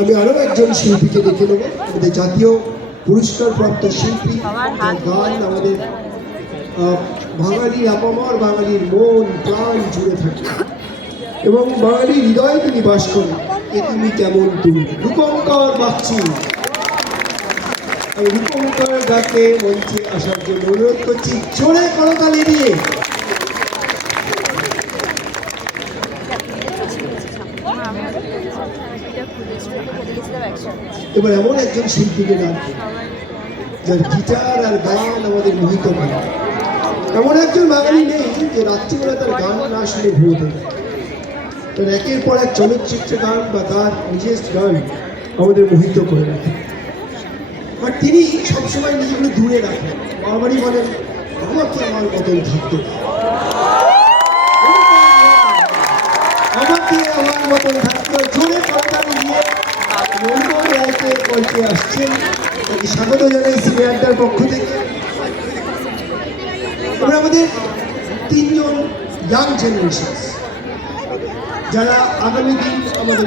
আমি আরও একজন শিল্পীকে ডেকে নেব, আমাদের জাতীয় পুরস্কারপ্রাপ্ত শিল্পী। গান আমাদের বাঙালি আপামর, বাঙালির মন প্রাণ জুড়ে থাকে এবং বাঙালির হৃদয়ে তিনি বাস করেন। এ তুমি কেমন তুমি, রূপঙ্কর বাগচি। আমি রূপঙ্কর গাকে মঞ্চে আসার জন্য অনুরোধ করছি, জোরে করতালি দিয়ে। এবার এমন একজন শিল্পীকে ডাকবো যার গিটার আর গান আমাদের মোহিত করে। এমন একজন বাঙালি নেই যে রাত্রিবেলা তার গান না শুনে ঘুমোতে পারে। তার একের পর এক চলচ্চিত্র গান বা তার নিজের গান আমাদের মোহিত করে রাখে। আর তিনি সবসময় নিজেগুলো দূরে রাখেন, বারবারই বলেন আমাকে আমার মতন থাকতে, আমাকে আমার মতন থাকতে। জোরে করতালি দিয়ে মনমোহন রায়কে মঞ্চে আসছেন, তাকে স্বাগত জানাই সিনিয়রদের পক্ষ থেকে। এবার আমাদের তিনজন ইয়াং জেনারেশন যারা আগামী দিন আমাদের